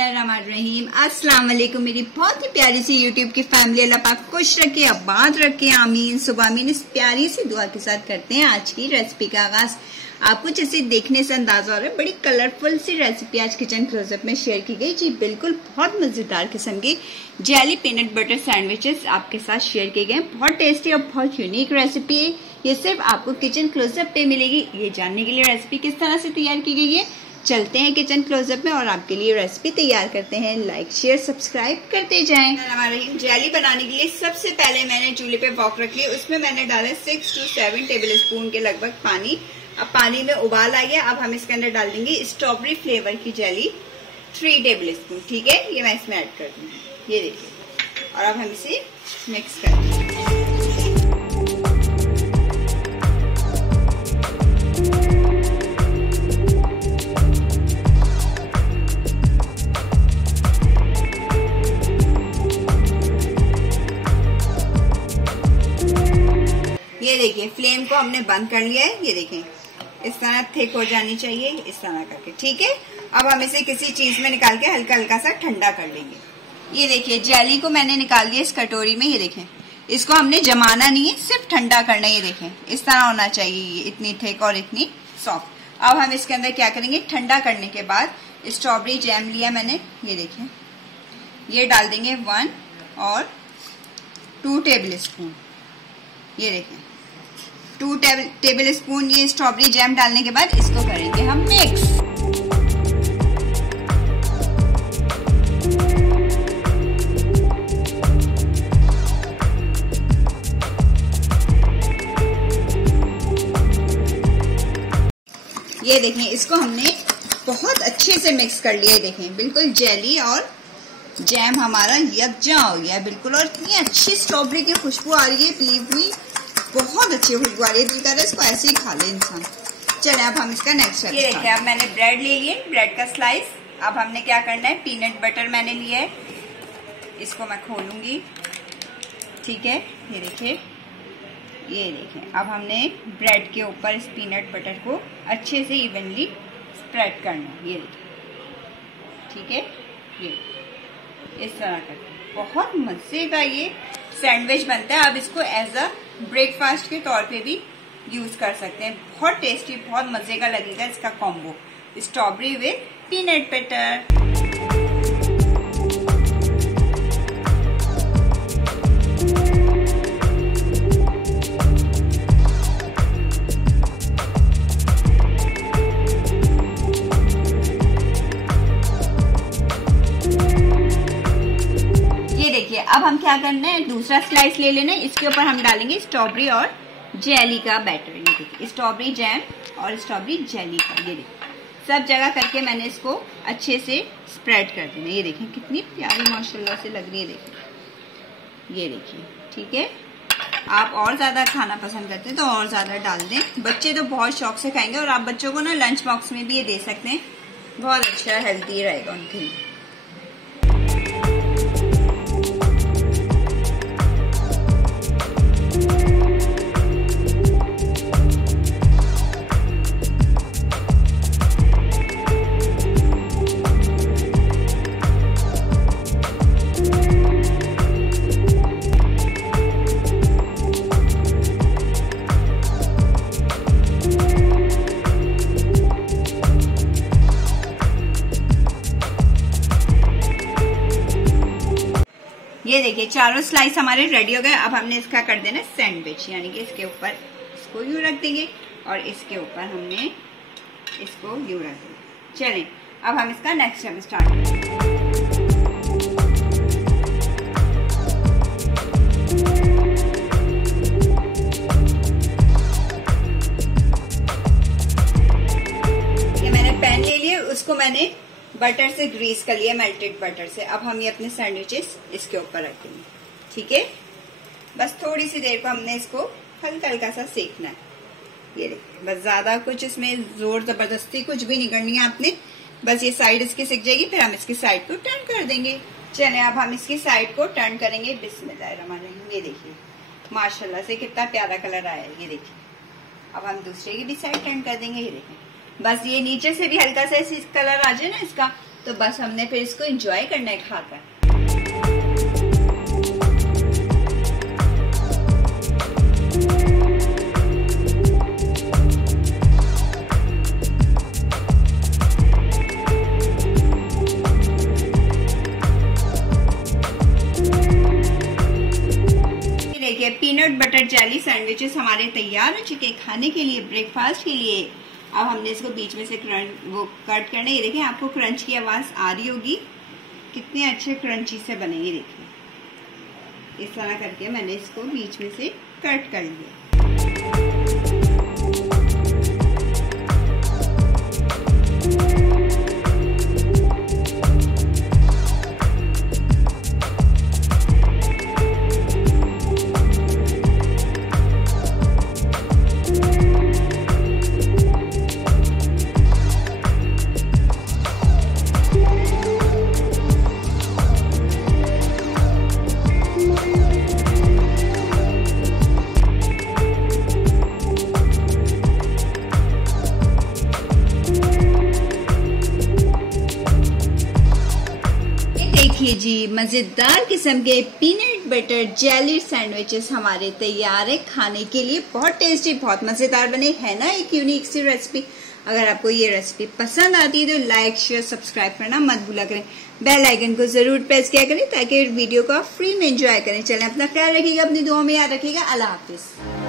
बिस्मिल्लाहिर्रहमानिर्रहीम। अस्सलाम वालेकुम मेरी बहुत ही प्यारी सी यूट्यूब की फैमिली। अल्लाह पाक खुश रखे, आबाद रखे, आमीन सुबह आमीन। इस प्यारी सी दुआ के साथ करते हैं आज की रेसिपी का आगाज। आपको जैसे देखने से अंदाजा हो रहा है, बड़ी कलरफुल सी रेसिपी आज किचन क्लोजअप में शेयर की गई। जी बिल्कुल, बहुत मजेदार किस्म के जेली पीनट बटर सैंडविचेस आपके साथ शेयर किए गए। बहुत टेस्टी और बहुत यूनिक रेसिपी है। ये सिर्फ आपको किचन क्लोजअप पे मिलेगी। ये जानने के लिए रेसिपी किस तरह से तैयार की गई है, चलते हैं किचन क्लोजअप में और आपके लिए रेसिपी तैयार करते हैं। लाइक शेयर सब्सक्राइब करते जाएं। हमारी जेली बनाने के लिए सबसे पहले मैंने चूल्हे पे वॉक रख लिया। उसमें मैंने डाला 6 to 7 टेबल स्पून के लगभग पानी। अब पानी में उबाल आ गया। अब हम इसके अंदर डाल देंगे स्ट्रॉबेरी फ्लेवर की जेली 3 टेबल स्पून। ठीक है, ये मैं इसमें ऐड कर दूंगी। ये देखिए, और अब हम इसे मिक्स कर देंगे। ये देखिए, फ्लेम को हमने बंद कर लिया है। ये देखें, इस तरह थिक हो जानी चाहिए, इस तरह करके। ठीक है, अब हम इसे किसी चीज में निकाल के हल्का हल्का सा ठंडा कर लेंगे। ये देखिए, जेली को मैंने निकाल दिया इस कटोरी में। ये देखें, इसको हमने जमाना नहीं है, सिर्फ ठंडा करना है। ये देखें, इस तरह होना चाहिए, ये इतनी थिक और इतनी सॉफ्ट। अब हम इसके अंदर क्या करेंगे, ठंडा करने के बाद स्ट्रॉबेरी जैम लिया मैंने। ये देखें, ये डाल देंगे 1 और 2 टेबल स्पून। ये देखें, 2 टेबल स्पून ये स्ट्रॉबेरी जैम डालने के बाद इसको करेंगे हम मिक्स। ये देखें, इसको हमने बहुत अच्छे से मिक्स कर लिया। देखें, बिल्कुल जेली और जैम हमारा यकजा हो गया बिल्कुल। और इतनी अच्छी स्ट्रॉबेरी की खुशबू आ रही है, बिलीव मी, बहुत अच्छी खुशबू आ रही है। दिल कर रहा है इसको ऐसे ही खा ले इंसान। चले, अब हम इसका नेक्स्ट स्टेप। ये देखिए, अब मैंने ब्रेड ले लिए, ब्रेड का स्लाइस। अब हमने क्या करना है, पीनट बटर मैंने लिया है, इसको मैं खोलूंगी। ठीक है, ये देखिए, ये देखें, अब हमने ब्रेड के ऊपर इस पीनट बटर को अच्छे से इवनली स्प्रेड करना है। ये देखिए, ठीक है, ये इस तरह करके बहुत मजे का ये सैंडविच बनता है। आप इसको एज अ ब्रेकफास्ट के तौर पे भी यूज कर सकते हैं। बहुत टेस्टी, बहुत मजे का लगेगा इसका combo, strawberry with peanut butter. अब हम क्या करना है, दूसरा स्लाइस ले लेना है। इसके ऊपर हम डालेंगे स्ट्रॉबेरी और जेली का बैटर। ये देखिए, स्ट्रॉबेरी जैम और स्ट्रॉबेरी जेली का। ये देखिए, सब जगह करके मैंने इसको अच्छे से स्प्रेड कर देना। ये देखिए, कितनी प्यारी माशाल्लाह से लग रही है। देखिए, ये देखिए, ठीक है। आप और ज्यादा खाना पसंद करते हैं तो और ज्यादा डाल दें। बच्चे तो बहुत शौक से खाएंगे। और आप बच्चों को ना लंच बॉक्स में भी ये दे सकते हैं, बहुत अच्छा हेल्दी रहेगा उनके लिए। ये देखिए, चारों स्लाइस हमारे रेडी हो गए। अब हमने इसका कर देना सैंडविच, यानी कि इसके ऊपर इसको यूं रख देंगे और इसके ऊपर हमने इसको यूं रख देंगे। चलें, अब हम इसका नेक्स्ट स्टेप स्टार्ट करेंगे। ये मैंने पैन ले लिया, उसको मैंने बटर से ग्रीस कर लिया, मेल्टेड बटर से। अब हम ये अपने सैंडविचेस इसके ऊपर रख देंगे। ठीक है, बस थोड़ी सी देर को हमने इसको हल्का हल्का सा सेकना है। ये देखिए, बस ज्यादा कुछ इसमें जोर जबरदस्ती कुछ भी नहीं करनी है आपने। बस ये साइड इसकी सिक जाएगी, फिर हम इसकी साइड को टर्न कर देंगे। चले, अब हम इसकी साइड को टर्न करेंगे। बिस्मिल्लाहिर्रहमानिर्रहीम। ये देखिए, माशाल्लाह से कितना प्यारा कलर आया है। ये देखिए, अब हम दूसरे की भी साइड टर्न कर देंगे। ये देखें, बस ये नीचे से भी हल्का सा कलर आ जाए ना इसका, तो बस हमने फिर इसको एंजॉय करना है खाकर। देखिए पीनट बटर जेली सैंडविचेस हमारे तैयार हो चुके हैं खाने के लिए, ब्रेकफास्ट के लिए। अब हमने इसको बीच में से कट करना है। ये देखिए आपको क्रंच की आवाज आ रही होगी, कितने अच्छे क्रंची से बनेंगे। देखिए इस तरह करके मैंने इसको बीच में से कट कर लिया। देखिए जी मजेदार किस्म के पीनट बटर जेली सैंडविचेस हमारे तैयार है खाने के लिए। बहुत टेस्टी, बहुत मजेदार बने हैं ना, एक यूनिक सी रेसिपी। अगर आपको ये रेसिपी पसंद आती है तो लाइक शेयर सब्सक्राइब करना मत भूला करें। बेल आइकन को जरूर प्रेस किया करें ताकि वीडियो को आप फ्री में एंजॉय करें। चलें, अपना ख्याल रखिएगा, अपनी दुआ में याद रखिएगा। अल्लाह हाफिज।